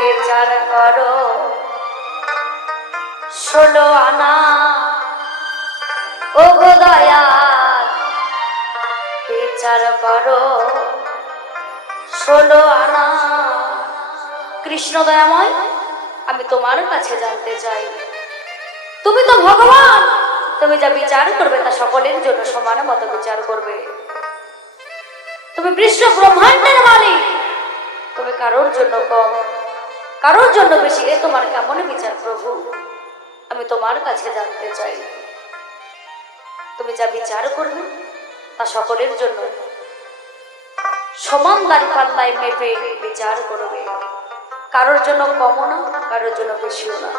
বিচার করো 16 আনা ও গো দয়াল বিচার করো 16 আনা। কৃষ্ণ দয়াময়, আমি তোমার কাছে জানতে চাই, তুমি তো ভগবান, তুমি যা বিচার করবে তা সকলের জন্য সমান মতো বিচার করবে। তুমি বিশ্ব ব্রহ্মাণ্ডের মালিক, তুমি কারোর জন্য কম কারোর জন্য বেশি, এ তোমার কেমন বিচার প্রভু? আমি তোমার কাছে জানতে চাই, তুমি যা বিচার করবে তা সকলের জন্য সমান দাড়ি পাল্লায় মেপে বিচার করবে, কারোর জন্য কমও না কারোর জন্য বেশিও না।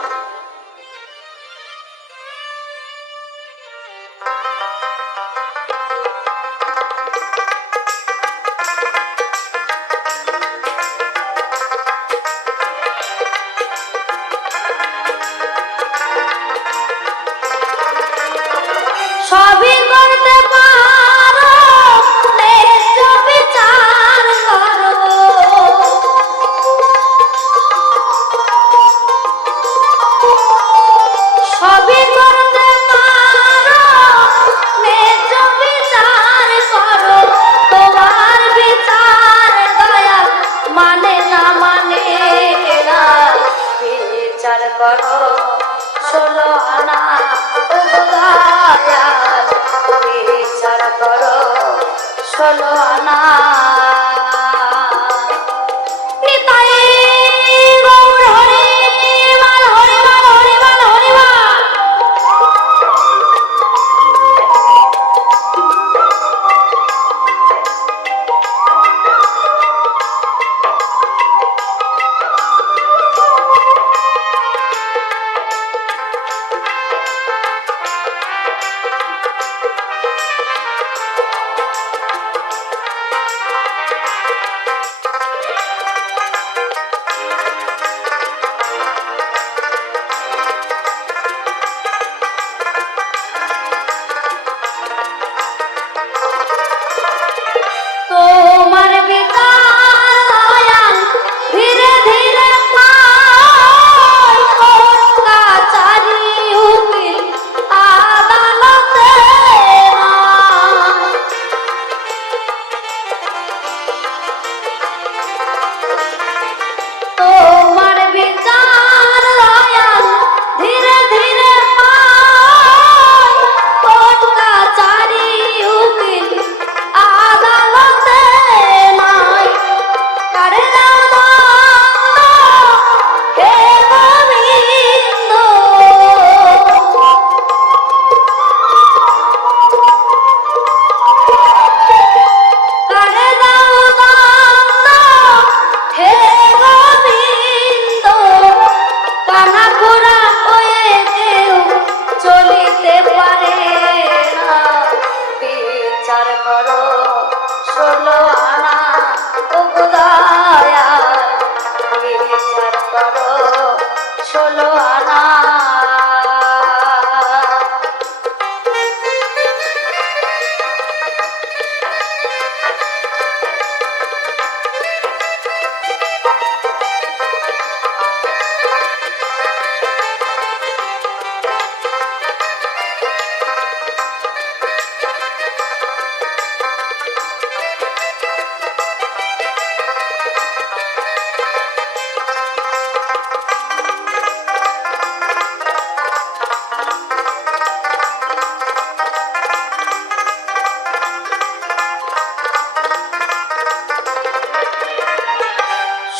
সবই করতে পারো, ন্যায্য বিচার করো। সবই করতে পারো, ন্যায্য বিচার করো। তোমার বিচার দয়াল মানে না বিচার করো 16 আনা ও দয়াল বিচার করো 16 আনা।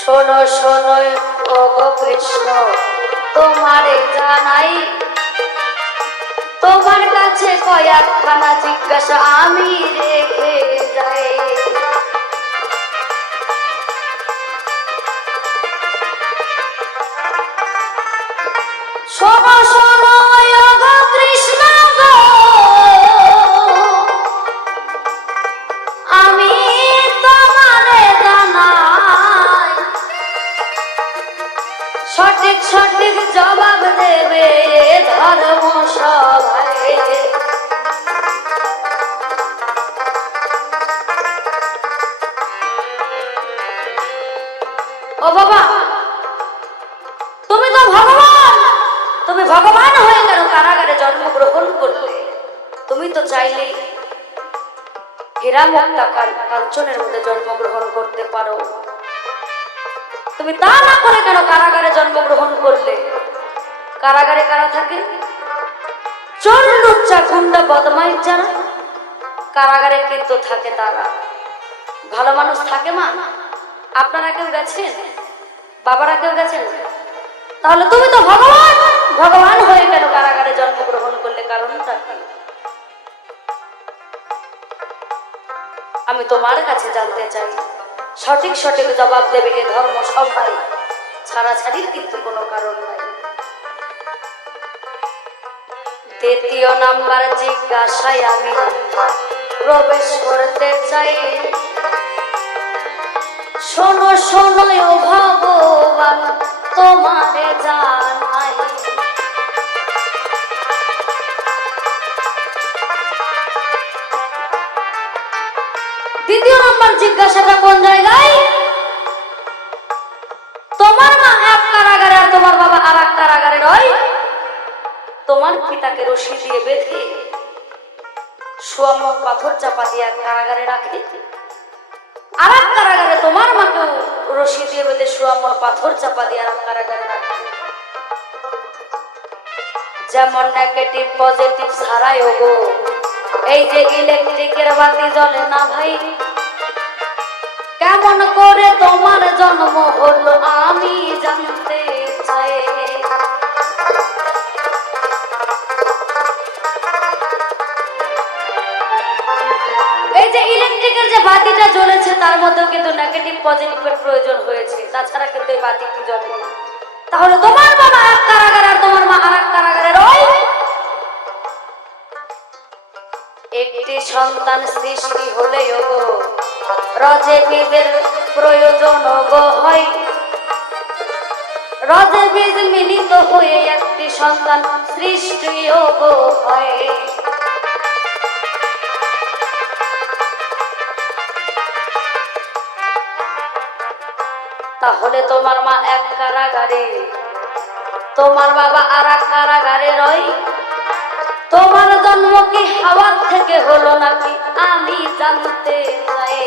শোনো শোনো ও গো কৃষ্ণ, তোমারে জানাই, তোমার কাছে কয়েকখানা জিজ্ঞাসা আমি রেখে যাই। শোনো শোনো ও গো কৃষ্ণ গো, আমি তোমারে জানাই, সঠিক সঠিক জবাব দেবে ধর্ম সভায়। ও বাবা, ভগবান হয়ে কেন কারাগারে জন্মগ্রহণ করলে? তুমি তো চাইলে হীরা মুক্তা কাঞ্চনের মধ্যে জন্মগ্রহণ করতে পারো, তুমি তা না করে কেন কারাগারে জন্মগ্রহণ করলে? কারাগারে কারা থাকে? চোর লুচ্চা গুন্ডা বদমাইশ যারা, কারাগারে কিন্তু থাকে তারা। ভালো মানুষ থাকে মা? আপনারা কেউ গেছেন? বাবারা কেউ গেছেন? তাহলে তুমি তো ভগবান, ভগবান হয়ে কেন কারাগারে জন্মগ্রহণ করলে? কারণটা কি? আমি তোমার কাছে জানতে চাই, সঠিক সঠিক জবাব দেবে এ ধর্ম সবাই, ছাড়াছাড়ির কিন্তু কোনো কারণ নাই। দ্বিতীয় নাম্বার জিজ্ঞাসায় আমি প্রবেশ করতে চাই। শোনো শোনো ও ভগবান তোমারে জানাই, দ্বিতীয় নাম্বার জিজ্ঞাসাটা কোন জায়গায়? তোমার মা এক কারাগারে আর তোমার বাবা আর এক কারাগারে রয়। তোমার পিতাকে রশি দিয়ে বেঁধে সোয়ামন পাথর চাপা দিয়ে এক কারাগারে রাখে, আর এক কারাগারে তোমার মাকেও রশি দিয়ে বেঁধে সোয়ামন পাথর চাপা দিয়ে আর এক কারাগারে রাখে। যেমন নেগেটিভ পজিটিভ ছাড়াই ওগো এই যে ইলেকট্রিকের বাতি জ্বলে না ভাই, কেমন করে তোমার জন্ম হলো আমি জানতে চাই। এই যে ইলেকট্রিকের যে বাতিটা জ্বলেছে তার মধ্যেও কিন্তু নেগেটিভ পজিটিভের প্রয়োজন হয়েছে, তাছাড়া কিন্তু এই বাতিটি জ্বলে। তাহলে তোমার বাবা এক কারাগারে আর তোমার মা আর এক কারাগারে রয়। একটি সন্তান সৃষ্টি হলেও গো রজে বীজের প্রয়োজন গো হয়, রজে বীজ মিলিত হয়ে একটি সন্তান সৃষ্টিও গো হয়। তাহলে তোমার মা এক কারাগারে, তোমার বাবা আর এক কারাগারে রয়। তোমার জন্ম কি হাওয়ার থেকে হলো নাকি আমি জানতে চাই।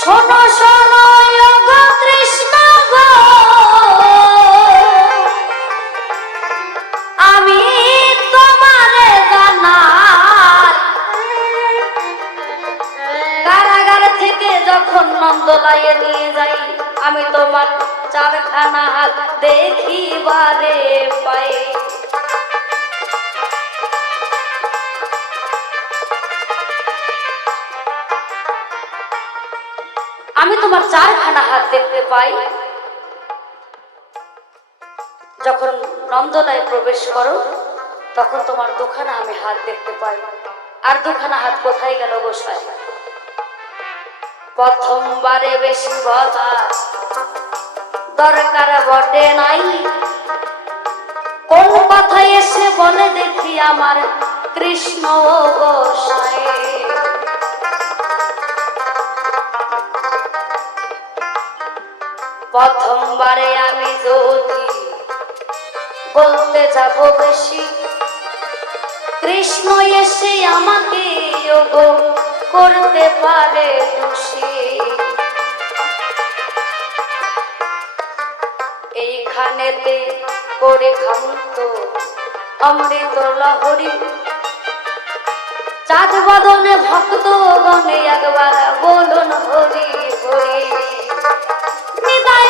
শোনো শোনো গো কৃষ্ণ গো, আমি তোমারে জানাই, কারাগার থেকে যখন নন্দলায়ে নিয়ে যাই আমি তোমার চারখানা হাত দেখিবারে পাই। আমি তোমার চারখানা হাত দেখতে পাই। যখন নন্দলায় প্রবেশ করো তখন তোমার দুখানা আমি হাত দেখতে পাই। আর দুখানা হাত কোথায় গেল গোসাই? প্রথমবারে বেশি বলা দরকার বটে নাই, কোন কথা এসে বলে দেখি আমার কৃষ্ণ গোসাই। প্রথমবারে আমি যদি বলতে যাব বেশি, কৃষ্ণ এসে আমাকে ওগো করতে পারে খুশি। এইখানেতে করে খান্ত অমৃত লহরী, চাঁদ বদনে ভক্ত গণে একবার বলুন হরি হরি। নিতাই